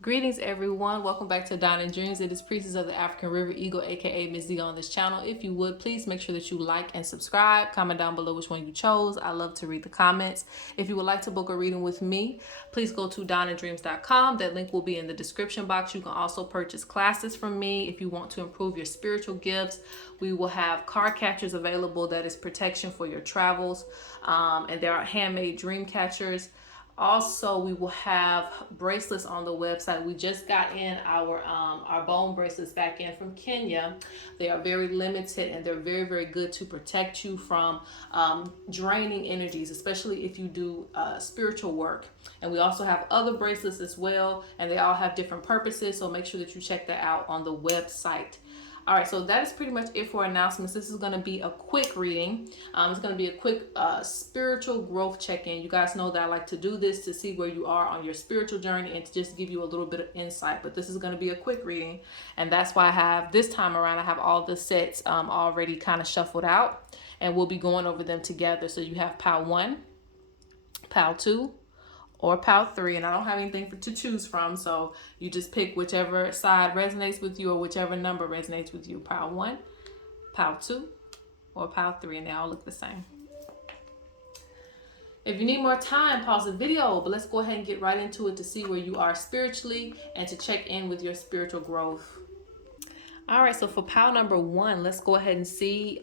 Greetings everyone, welcome back to Dining Dreams. It is Priestess of the African River Eagle, aka Ms.Z on this channel. If you would, please make sure that you like and subscribe. Comment down below which one you chose. I love to read the comments. If you would like to book a reading with me, please go to diningdreams.com. That link will be in the description box. You can also purchase classes from me if you want to improve your spiritual gifts. We will have card catchers available, that is protection for your travels. And there are handmade dream catchers. Also, we will have bracelets on the website. We just got in our bone bracelets back in from Kenya. They are very limited and they're very, very good to protect you from draining energies, especially if you do spiritual work. And we also have other bracelets as well, and they all have different purposes. So make sure that you check that out on the website. All right, so that is pretty much it for announcements. This is going to be a quick reading. It's going to be a quick spiritual growth check-in. You guys know that I like to do this to see where you are on your spiritual journey and to just give you a little bit of insight. But this is going to be a quick reading, and that's why I have this time around. I have all the sets already kind of shuffled out, and we'll be going over them together. So you have pile 1, pile 2, or pile 3, and I don't have anything to choose from, so you just pick whichever side resonates with you or whichever number resonates with you. Pile 1, pile 2, or pile 3, and they all look the same. If you need more time, pause the video, but let's go ahead and get right into it to see where you are spiritually and to check in with your spiritual growth. All right, so for pile number 1, let's go ahead and see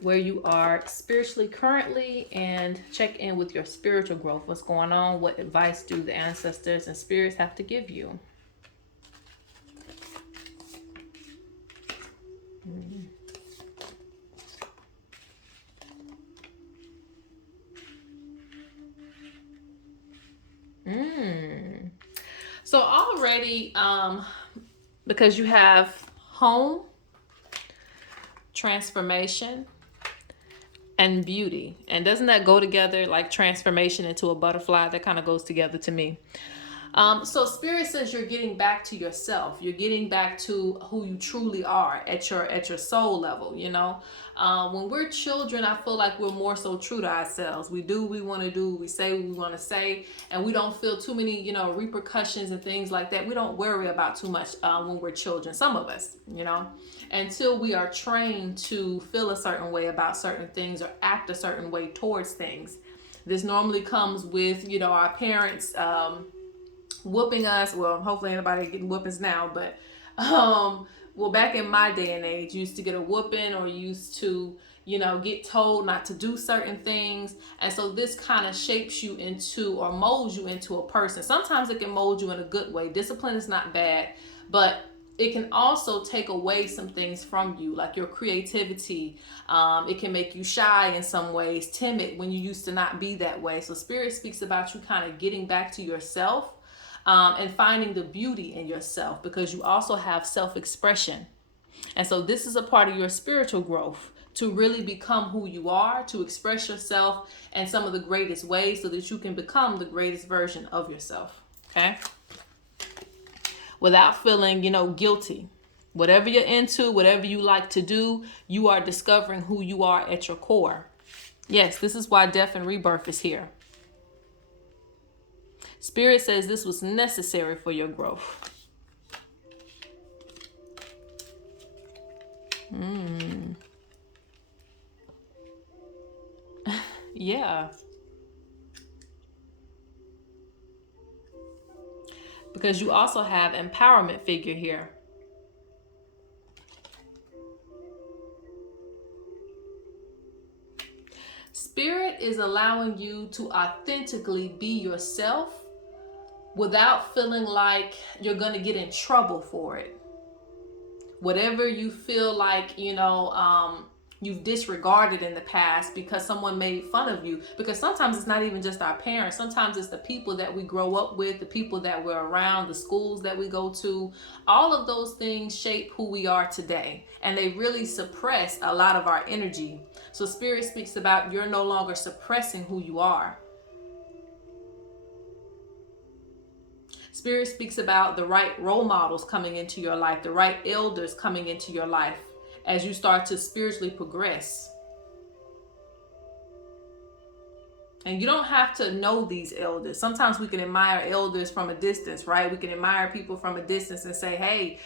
where you are spiritually currently and check in with your spiritual growth. What's going on? What advice do the ancestors and spirits have to give you? So already, because you have home, transformation, and beauty. And doesn't that go together, like transformation into a butterfly? That kind of goes together to me. So Spirit says you're getting back to yourself. You're getting back to who you truly are at your soul level, you know. When we're children, I feel like we're more so true to ourselves. We do what we want to do, we say what we want to say, and we don't feel too many, you know, repercussions and things like that. We don't worry about too much when we're children, some of us, you know, until we are trained to feel a certain way about certain things or act a certain way towards things. This normally comes with, you know, our parents whooping us. Well, hopefully anybody getting whoopings now, but well, back in my day and age, you used to get a whooping or used to, you know, get told not to do certain things. And so this kind of shapes you into or molds you into a person. Sometimes it can mold you in a good way. Discipline is not bad, but it can also take away some things from you, like your creativity. It can make you shy in some ways, timid when you used to not be that way. So Spirit speaks about you kind of getting back to yourself. And finding the beauty in yourself, because you also have self-expression. And so this is a part of your spiritual growth, to really become who you are, to express yourself in some of the greatest ways so that you can become the greatest version of yourself. Okay? Without feeling, you know, guilty. Whatever you're into, whatever you like to do, you are discovering who you are at your core. Yes, this is why death and rebirth is here. Spirit says this was necessary for your growth. Yeah. Because you also have empowerment figure here. Spirit is allowing you to authentically be yourself without feeling like you're going to get in trouble for it. Whatever you feel like, you know, you've disregarded in the past because someone made fun of you. Because sometimes it's not even just our parents. Sometimes it's the people that we grow up with, the people that we're around, the schools that we go to. All of those things shape who we are today. And they really suppress a lot of our energy. So Spirit speaks about you're no longer suppressing who you are. Spirit speaks about the right role models coming into your life, the right elders coming into your life as you start to spiritually progress. And you don't have to know these elders. Sometimes we can admire elders from a distance, right? We can admire people from a distance and say, hey,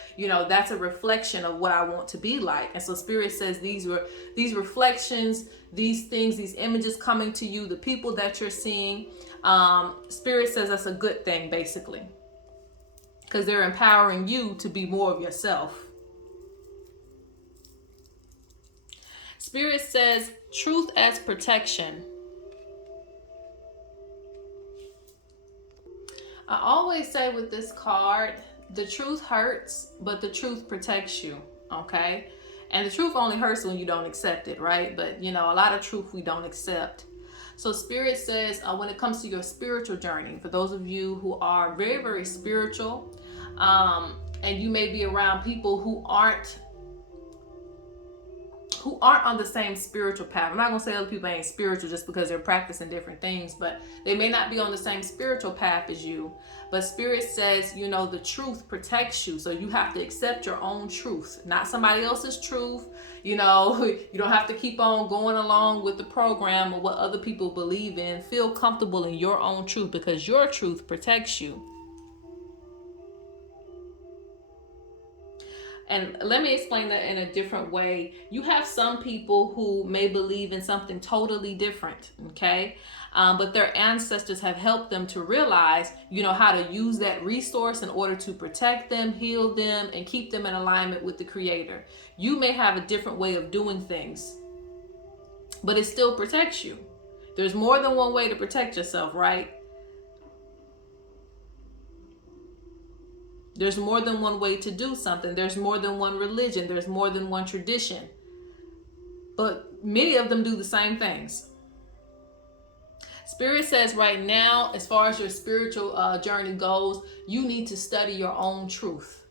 that's a reflection of what I want to be like. And so Spirit says these reflections, these things, these images coming to you, the people that you're seeing, Spirit says that's a good thing, basically. Because they're empowering you to be more of yourself. Spirit says truth as protection. I always say with this card, the truth hurts, but the truth protects you, okay? And the truth only hurts when you don't accept it, right? But, a lot of truth we don't accept. So Spirit says when it comes to your spiritual journey, for those of you who are very, very spiritual, and you may be around people who aren't on the same spiritual path. I'm not going to say other people ain't spiritual just because they're practicing different things, but they may not be on the same spiritual path as you. But Spirit says, the truth protects you. So you have to accept your own truth, not somebody else's truth. You don't have to keep on going along with the program or what other people believe in. Feel comfortable in your own truth because your truth protects you. And let me explain that in a different way. You have some people who may believe in something totally different, okay? But their ancestors have helped them to realize, how to use that resource in order to protect them, heal them, and keep them in alignment with the Creator. You may have a different way of doing things, but it still protects you. There's more than one way to protect yourself, right? There's more than one way to do something. There's more than one religion. There's more than one tradition. But many of them do the same things. Spirit says right now, as far as your spiritual journey goes, you need to study your own truth.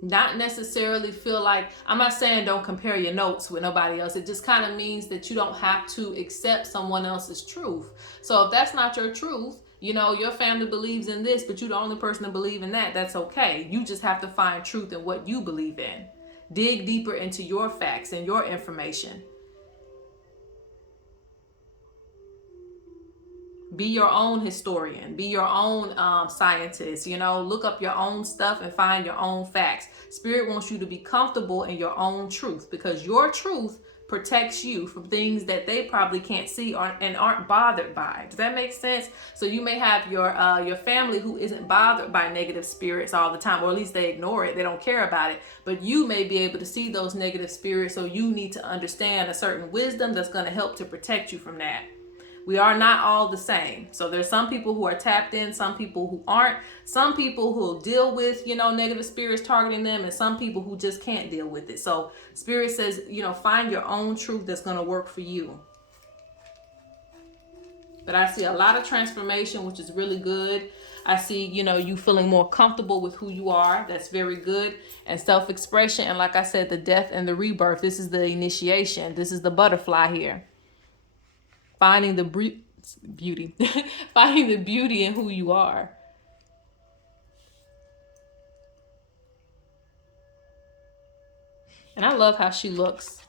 Not necessarily feel like, I'm not saying don't compare your notes with nobody else. It just kind of means that you don't have to accept someone else's truth. So if that's not your truth, your family believes in this, but you're the only person to believe in that. That's okay. You just have to find truth in what you believe in. Dig deeper into your facts and your information. Be your own historian. Be your own scientist. Look up your own stuff and find your own facts. Spirit wants you to be comfortable in your own truth because your truth protects you from things that they probably can't see and aren't bothered by. Does that make sense? So you may have your family who isn't bothered by negative spirits all the time, or at least they ignore it. They don't care about it. But you may be able to see those negative spirits, so you need to understand a certain wisdom that's going to help to protect you from that. We are not all the same. So there's some people who are tapped in, some people who aren't, some people who will deal with, negative spirits targeting them, and some people who just can't deal with it. So Spirit says, find your own truth that's going to work for you. But I see a lot of transformation, which is really good. I see, you feeling more comfortable with who you are. That's very good. And self-expression. And like I said, the death and the rebirth. This is the initiation. This is the butterfly here. Finding the beauty. Finding the beauty in who you are. And I love how she looks.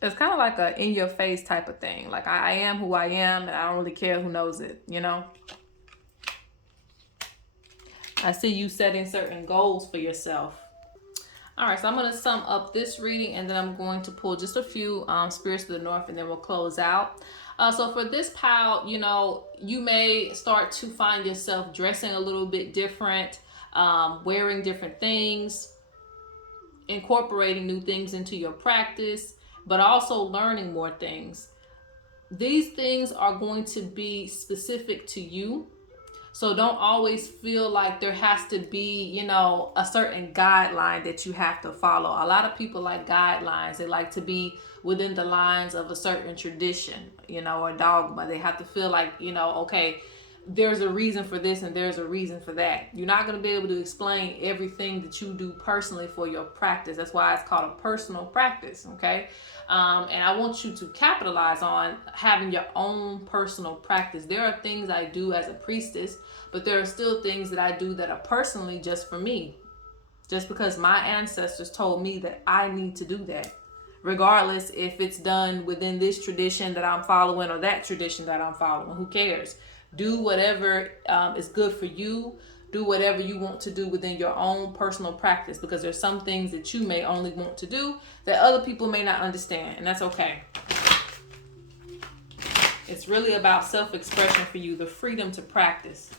It's kind of like a in your face type of thing. Like I am who I am and I don't really care who knows it, I see you setting certain goals for yourself. All right, so I'm going to sum up this reading and then I'm going to pull just a few spirits to the north and then we'll close out. So for this pile, you may start to find yourself dressing a little bit different, wearing different things, incorporating new things into your practice, but also learning more things. These things are going to be specific to you. So don't always feel like there has to be, a certain guideline that you have to follow. A lot of people like guidelines. They like to be within the lines of a certain tradition, or dogma. They have to feel like, okay, there's a reason for this and there's a reason for that. You're not going to be able to explain everything that you do personally for your practice. That's why it's called a personal practice, okay? And I want you to capitalize on having your own personal practice. There are things I do as a priestess, but there are still things that I do that are personally just for me. Just because my ancestors told me that I need to do that, regardless if it's done within this tradition that I'm following or that tradition that I'm following. Who cares? Do whatever is good for you. Do whatever you want to do within your own personal practice, because there's some things that you may only want to do that other people may not understand, and that's okay. It's really about self-expression for you, the freedom to practice.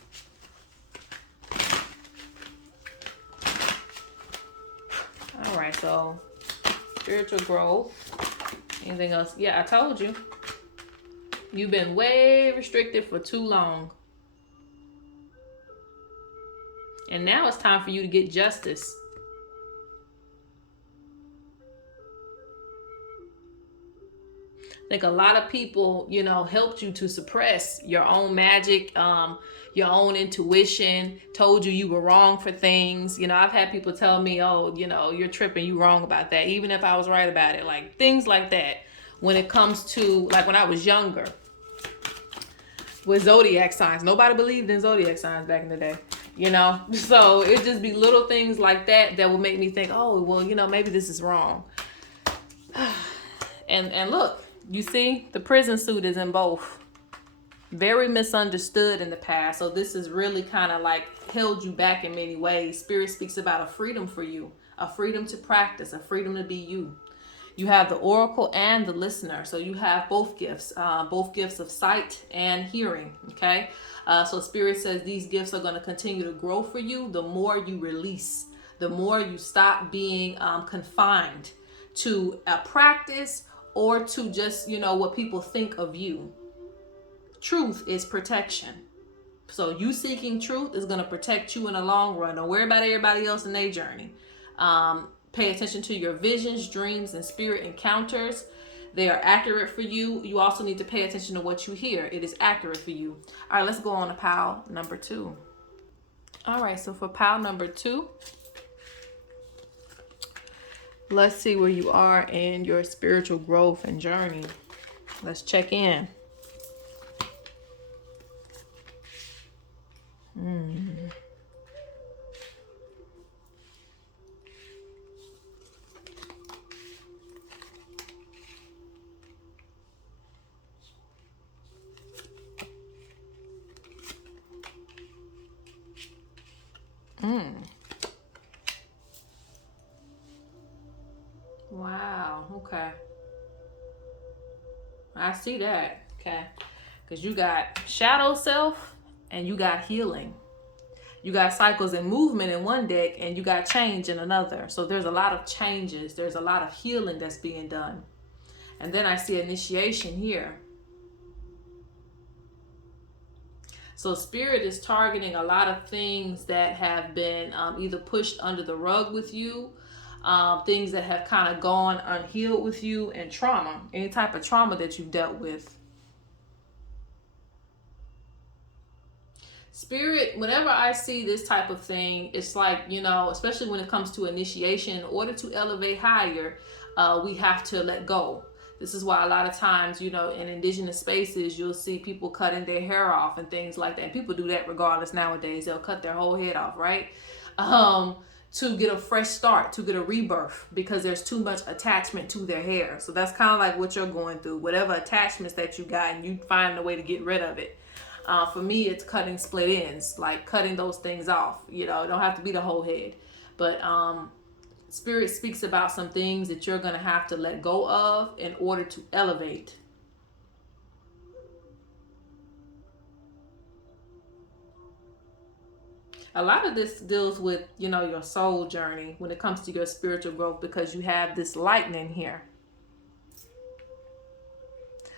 All right, so spiritual growth. Anything else? Yeah, I told you. You've been way restricted for too long. And now it's time for you to get justice. I think a lot of people, helped you to suppress your own magic, your own intuition, told you were wrong for things. I've had people tell me, oh, you're tripping, you wrong about that, even if I was right about it. Like things like that. When it comes to, like when I was younger, with zodiac signs. Nobody believed in zodiac signs back in the day. So it just be little things like that would make me think, oh, well, maybe this is wrong. And look, you see, the prison suit is in both. Very misunderstood in the past. So this is really kind of like held you back in many ways. Spirit speaks about a freedom for you, a freedom to practice, a freedom to be you. You have the oracle and the listener. So you have both gifts of sight and hearing. Okay. So Spirit says these gifts are going to continue to grow for you. The more you release, the more you stop being confined to a practice or to just, what people think of you. Truth is protection. So you seeking truth is going to protect you in the long run. Don't worry about everybody else in their journey. Pay attention to your visions, dreams, and spirit encounters. They are accurate for you. You also need to pay attention to what you hear. It is accurate for you. All right, let's go on to pile number 2. All right, so for pile number 2, let's see where you are in your spiritual growth and journey. Let's check in. Wow, okay. I see that, okay. Because you got shadow self and you got healing. You got cycles and movement in one deck and you got change in another. So there's a lot of changes. There's a lot of healing that's being done. And then I see initiation here. So Spirit is targeting a lot of things that have been either pushed under the rug with you, things that have kind of gone unhealed with you, and trauma, any type of trauma that you've dealt with. Spirit, whenever I see this type of thing, it's like, especially when it comes to initiation, in order to elevate higher, we have to let go. This is why a lot of times, in indigenous spaces, you'll see people cutting their hair off and things like that. And people do that regardless nowadays. They'll cut their whole head off, right? To get a fresh start, to get a rebirth, because there's too much attachment to their hair. So that's kind of like what you're going through. Whatever attachments that you got, and you find a way to get rid of it. For me, it's cutting split ends, like cutting those things off. It don't have to be the whole head. But Spirit speaks about some things that you're going to have to let go of in order to elevate. A lot of this deals with, your soul journey when it comes to your spiritual growth, because you have this lightning here.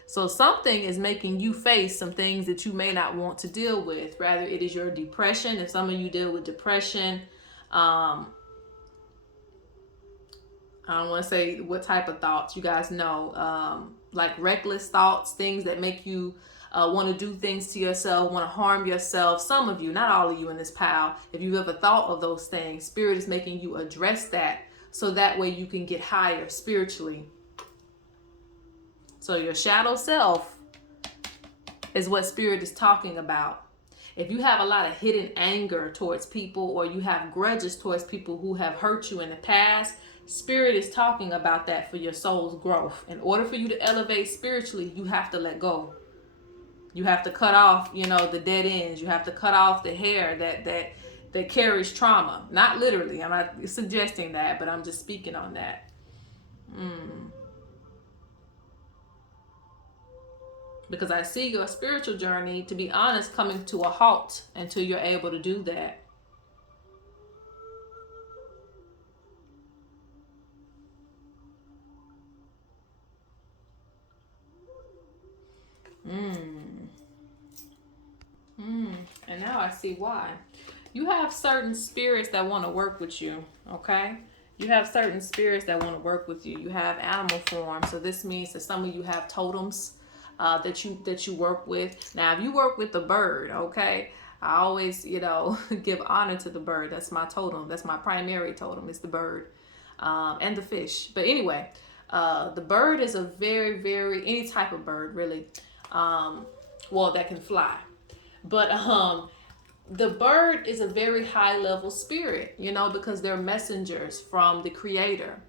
So something is making you face some things that you may not want to deal with. Rather, it is your depression. If some of you deal with depression, I don't want to say what type of thoughts, you guys know, like reckless thoughts, things that make you want to do things to yourself, want to harm yourself. Some of you, not all of you in this pile, if you've ever thought of those things, Spirit is making you address that so that way you can get higher spiritually. So your shadow self is what Spirit is talking about. If you have a lot of hidden anger towards people, or you have grudges towards people who have hurt you in the past, Spirit is talking about that for your soul's growth. In order for you to elevate spiritually, you have to let go. You have to cut off, you know, the dead ends. You have to cut off the hair that carries trauma. Not literally. I'm not suggesting that, but I'm just speaking on that. Because I see your spiritual journey, to be honest, coming to a halt until you're able to do that. And now I see why. You have certain spirits that want to work with you, okay? You have certain spirits that want to work with you. You have animal form, so this means that some of you have totems that you work with. Now, if you work with the bird, okay, I always, you know, give honor to the bird. That's my totem. That's my primary totem. It's the bird and the fish. But anyway, the bird is a very, very, any type of bird, really, well, that can fly. But the bird is a very high level spirit, you know, because they're messengers from the creator.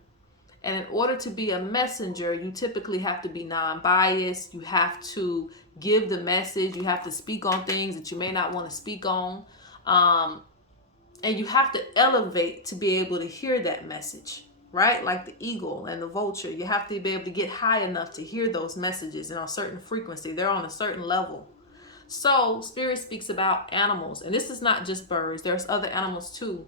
And in order to be a messenger, you typically have to be non-biased. You have to give the message. You have to speak on things that you may not want to speak on. And you have to elevate to be able to hear that message, right? Like the eagle and the vulture. You have to be able to get high enough to hear those messages and on a certain frequency. They're on a certain level. So Spirit speaks about animals, and this is not just birds. There's other animals too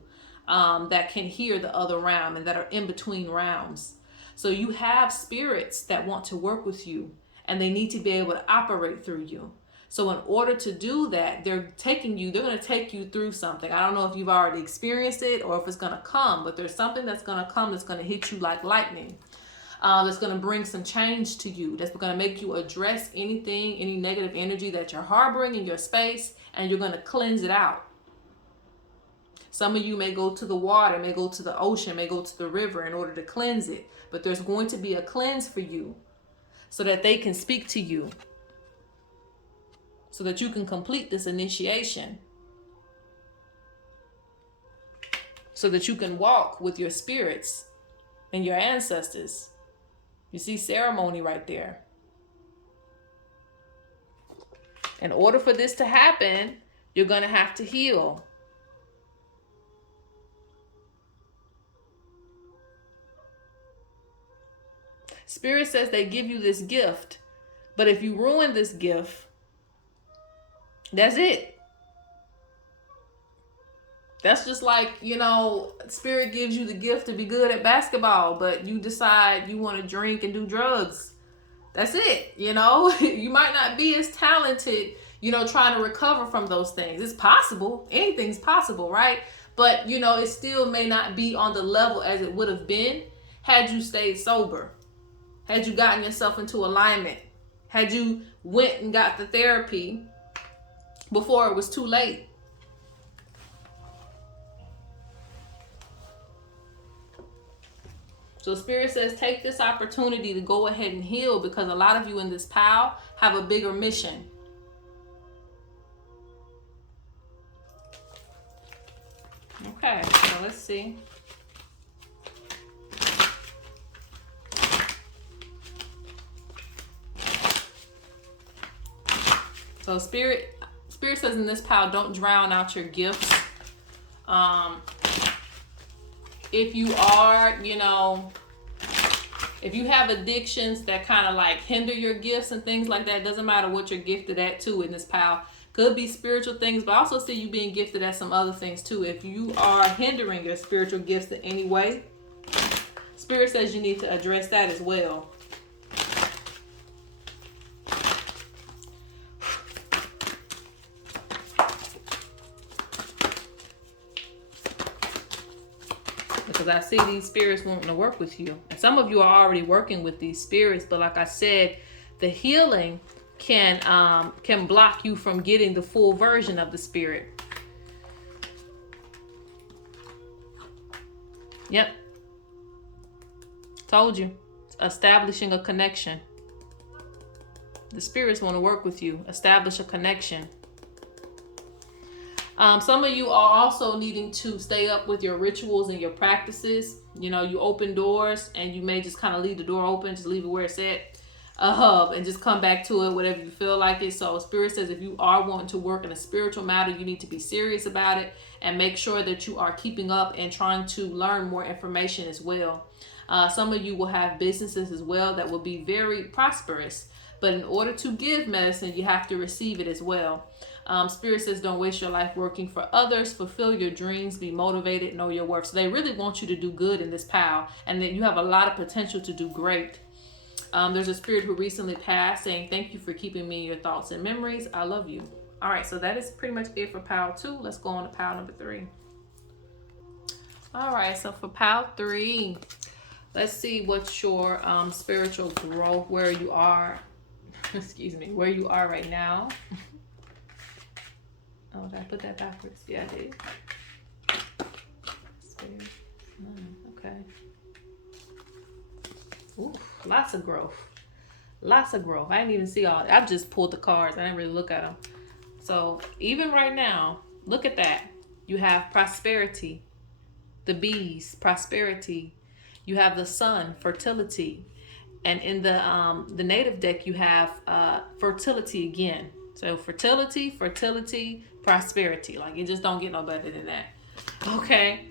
that can hear the other realm and that are in between realms. So you have spirits that want to work with you, and they need to be able to operate through you. So in order to do that, they're going to take you through something. I don't know if you've already experienced it or if it's going to come, but there's something that's going to come that's going to hit you like lightning. That's going to bring some change to you. That's going to make you address anything, any negative energy that you're harboring in your space, and you're going to cleanse it out. Some of you may go to the water, may go to the ocean, may go to the river in order to cleanse it. But there's going to be a cleanse for you so that they can speak to you, so that you can complete this initiation, so that you can walk with your spirits and your ancestors. You see ceremony right there. In order for this to happen, you're going to have to heal. Spirit says they give you this gift, but if you ruin this gift, that's it. That's just like, you know, Spirit gives you the gift to be good at basketball, but you decide you want to drink and do drugs. That's it. You know, you might not be as talented, you know, trying to recover from those things. It's possible. Anything's possible, right? But, you know, it still may not be on the level as it would have been had you stayed sober, had you gotten yourself into alignment, had you went and got the therapy before it was too late. So Spirit says, take this opportunity to go ahead and heal, because a lot of you in this pile have a bigger mission. Okay, so let's see. So Spirit says in this pile, don't drown out your gifts. If you are, you know, if you have addictions that kind of like hinder your gifts and things like that, doesn't matter what you're gifted at too in this pile. Could be spiritual things, but I also see you being gifted at some other things too. If you are hindering your spiritual gifts in any way, Spirit says you need to address that as well. Because I see these spirits wanting to work with you. And some of you are already working with these spirits, but like I said, the healing can block you from getting the full version of the spirit. Yep. Told you. Establishing a connection. The spirits want to work with you. Establish a connection. Some of you are also needing to stay up with your rituals and your practices. You know, you open doors and you may just kind of leave the door open, just leave it where it's at, and just come back to it whatever you feel like it. So Spirit says if you are wanting to work in a spiritual matter, you need to be serious about it and make sure that you are keeping up and trying to learn more information as well. Some of you will have businesses as well that will be very prosperous. But in order to give medicine, you have to receive it as well. Spirit says don't waste your life working for others. Fulfill your dreams. Be motivated. Know your worth. So they really want you to do good in this pile. And then you have a lot of potential to do great. There's a spirit who recently passed saying, thank you for keeping me in your thoughts and memories. I love you. All right, so that is pretty much it for pile 2. Let's go on to pile number 3. All right, so for pile 3, let's see what's your spiritual growth, where you are, excuse me, where you are right now. Oh, did I put that backwards? Yeah, I did. Okay. Ooh, lots of growth. Lots of growth. I didn't even see all that. I've just pulled the cards. I didn't really look at them. So even right now, look at that. You have prosperity. The bees, prosperity. You have the sun, fertility. And in the native deck, you have fertility again. So fertility, prosperity. Like, it just don't get no better than that. Okay.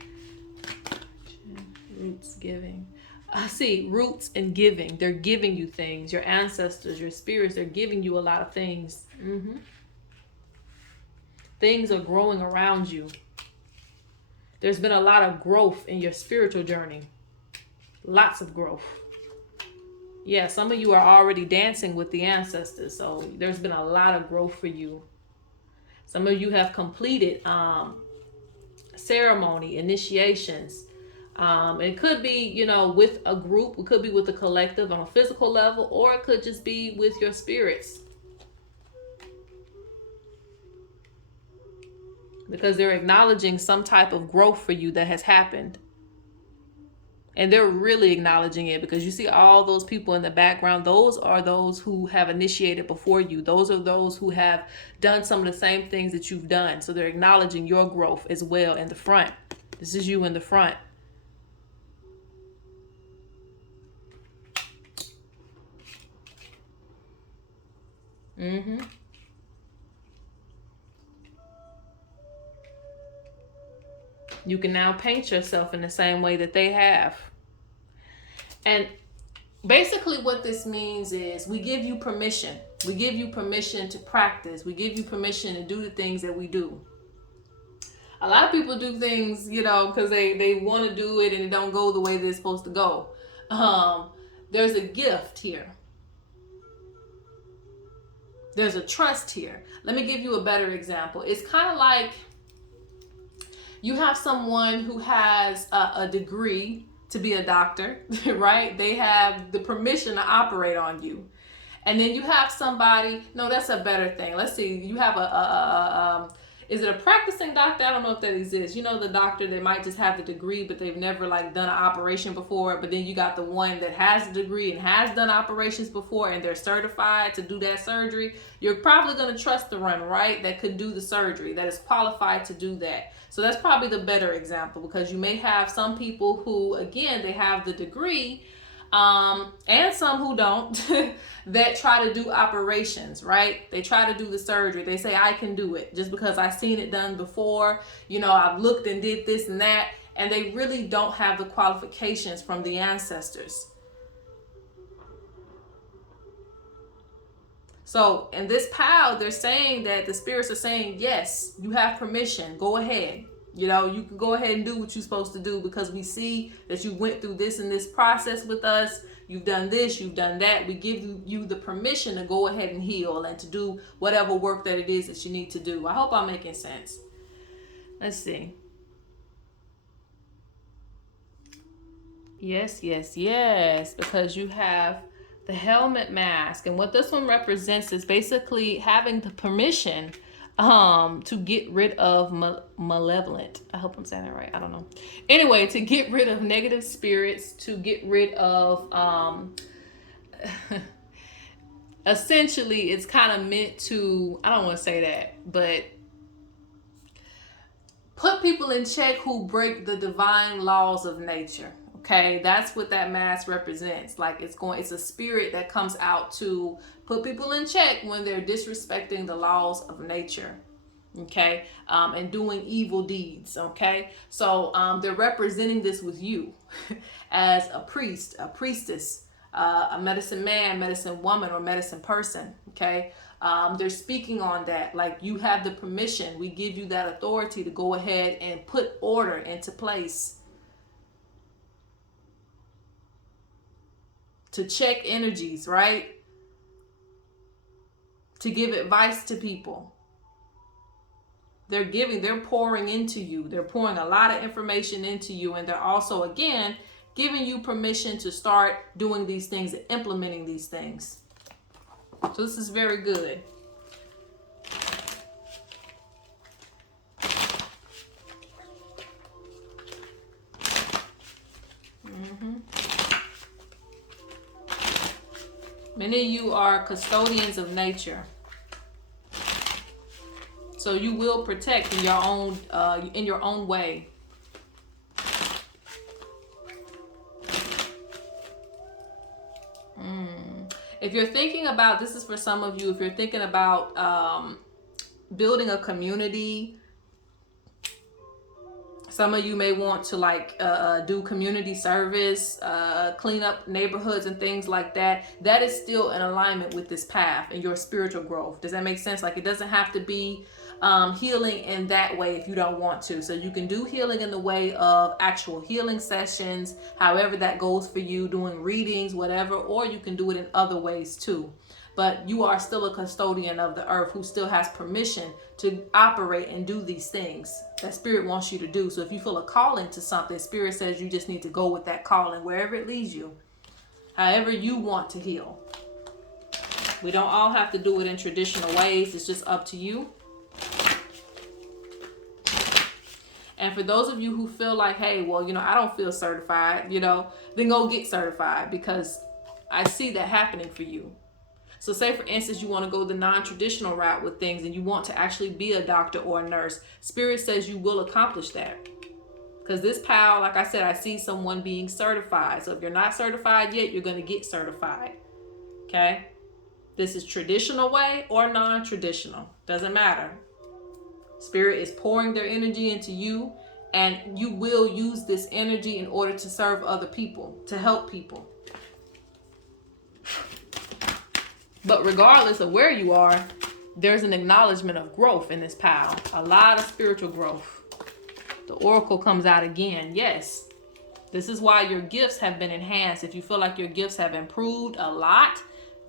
Roots, giving. I see roots and giving. They're giving you things. Your ancestors, your spirits, they're giving you a lot of things. Things are growing around you. There's been a lot of growth in your spiritual journey. Lots of growth. Yeah, some of you are already dancing with the ancestors. So there's been a lot of growth for you. Some of you have completed ceremony, initiations. It could be, you know, with a group. It could be with a collective on a physical level, or it could just be with your spirits. Because they're acknowledging some type of growth for you that has happened. And they're really acknowledging it because you see all those people in the background. Those are those who have initiated before you. Those are those who have done some of the same things that you've done. So they're acknowledging your growth as well in the front. This is you in the front. You can now paint yourself in the same way that they have. And basically what this means is we give you permission. We give you permission to practice. We give you permission to do the things that we do. A lot of people do things, you know, because they want to do it and it don't go the way they're supposed to go. There's a gift here. There's a trust here. Let me give you a better example. It's kind of like you have someone who has a degree to be a doctor, right? They have the permission to operate on you. And then you have somebody, no, that's a better thing. Let's see, you have is it a practicing doctor? I don't know if that exists. You know, the doctor that might just have the degree, but they've never like done an operation before. But then you got the one that has the degree and has done operations before and they're certified to do that surgery. You're probably going to trust the one, right? That could do the surgery, that is qualified to do that. So that's probably the better example because you may have some people who, again, they have the degree, and some who don't that try to do operations, right? They try to do the surgery. They say, I can do it just because I've seen it done before. You know, I've looked and did this and that. And they really don't have the qualifications from the ancestors. So in this pile, they're saying that the spirits are saying, yes, you have permission. Go ahead. You know, you can go ahead and do what you're supposed to do because we see that you went through this and this process with us. You've done this, you've done that. We give you the permission to go ahead and heal and to do whatever work that it is that you need to do. I hope I'm making sense. Let's see. Yes, yes, yes, because you have the helmet mask. And what this one represents is basically having the permission to get rid of malevolent. I hope I'm saying that right. I don't know. Anyway, to get rid of negative spirits, to get rid of essentially it's kind of meant to, I don't want to say that, but Put people in check who break the divine laws of nature. Okay, that's what that mask represents. Like it's a spirit that comes out to put people in check when they're disrespecting the laws of nature. Okay, and doing evil deeds. Okay, so they're representing this with you as a priest, a priestess, a medicine man, medicine woman, or medicine person. Okay, they're speaking on that. Like, you have the permission. We give you that authority to go ahead and put order into place, to check energies, right? To give advice to people. They're pouring into you. They're pouring a lot of information into you. And they're also, again, giving you permission to start doing these things and implementing these things. So this is very good. Many of you are custodians of nature. So you will protect in your own way. If you're thinking about, this is for some of you, if you're thinking about building a community, some of you may want to do community service, clean up neighborhoods and things like that. That is still in alignment with this path and your spiritual growth. Does that make sense? Like, it doesn't have to be healing in that way if you don't want to. So you can do healing in the way of actual healing sessions, however that goes for you, doing readings, whatever, or you can do it in other ways too. But you are still a custodian of the earth who still has permission to operate and do these things that Spirit wants you to do. So if you feel a calling to something, Spirit says you just need to go with that calling wherever it leads you, however you want to heal. We don't all have to do it in traditional ways. It's just up to you. And for those of you who feel like, hey, well, I don't feel certified, then go get certified, because I see that happening for you. So say, for instance, you want to go the non-traditional route with things and you want to actually be a doctor or a nurse. Spirit says you will accomplish that. Because this pal, like I said, I see someone being certified. So if you're not certified yet, you're going to get certified. Okay? This is traditional way or non-traditional. Doesn't matter. Spirit is pouring their energy into you, and you will use this energy in order to serve other people, to help people. But regardless of where you are, there's an acknowledgement of growth in this pile. A lot of spiritual growth. The oracle comes out again. Yes. This is why your gifts have been enhanced. If you feel like your gifts have improved a lot,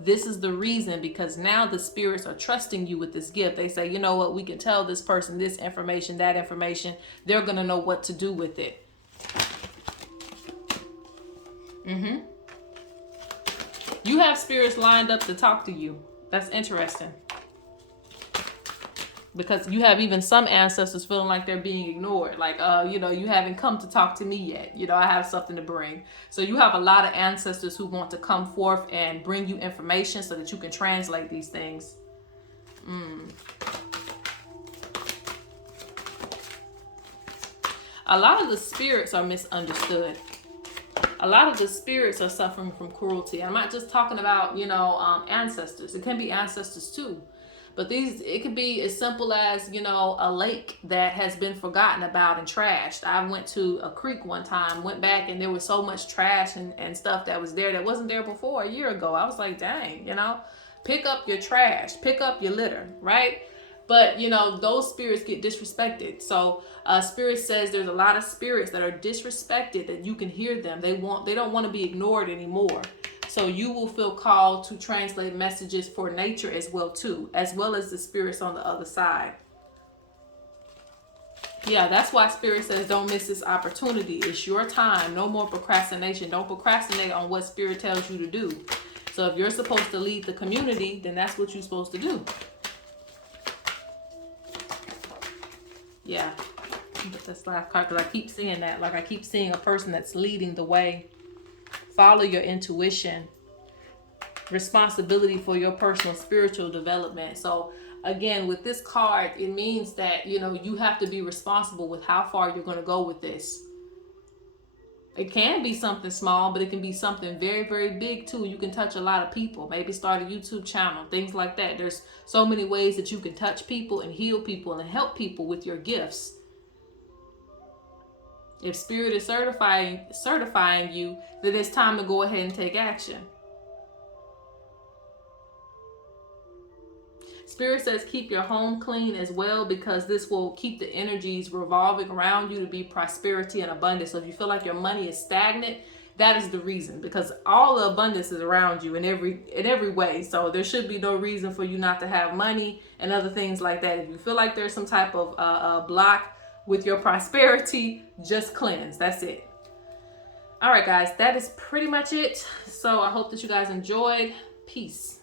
this is the reason, because now the spirits are trusting you with this gift. They say, you know what, we can tell this person this information, that information. They're going to know what to do with it. You have spirits lined up to talk to you. That's interesting. Because you have even some ancestors feeling like they're being ignored. Like, you haven't come to talk to me yet. I have something to bring. So you have a lot of ancestors who want to come forth and bring you information so that you can translate these things. A lot of the spirits are misunderstood. A lot of the spirits are suffering from cruelty. I'm not just talking about, ancestors. It can be ancestors too. But it could be as simple as, a lake that has been forgotten about and trashed. I went to a creek one time, went back, and there was so much trash and stuff that was there that wasn't there before a year ago. I was like, dang, pick up your trash, pick up your litter, right? But, those spirits get disrespected. So Spirit says there's a lot of spirits that are disrespected, that you can hear them. They don't want to be ignored anymore. So you will feel called to translate messages for nature as well too, as well as the spirits on the other side. Yeah, that's why Spirit says don't miss this opportunity. It's your time. No more procrastination. Don't procrastinate on what Spirit tells you to do. So if you're supposed to lead the community, then that's what you're supposed to do. Yeah. But that's last card, because I keep seeing that. Like, I keep seeing a person that's leading the way. Follow your intuition. Responsibility for your personal spiritual development. So again, with this card, it means that, you know, you have to be responsible with how far you're going to go with this. It can be something small, but it can be something very, very big too. You can touch a lot of people. Maybe start a YouTube channel, things like that. There's so many ways that you can touch people and heal people and help people with your gifts. If Spirit is certifying you, then it's time to go ahead and take action. Spirit says keep your home clean as well, because this will keep the energies revolving around you to be prosperity and abundance. So if you feel like your money is stagnant, that is the reason, because all the abundance is around you in every way. So there should be no reason for you not to have money and other things like that. If you feel like there's some type of block with your prosperity, just cleanse. That's it. All right, guys, that is pretty much it. So I hope that you guys enjoyed. Peace.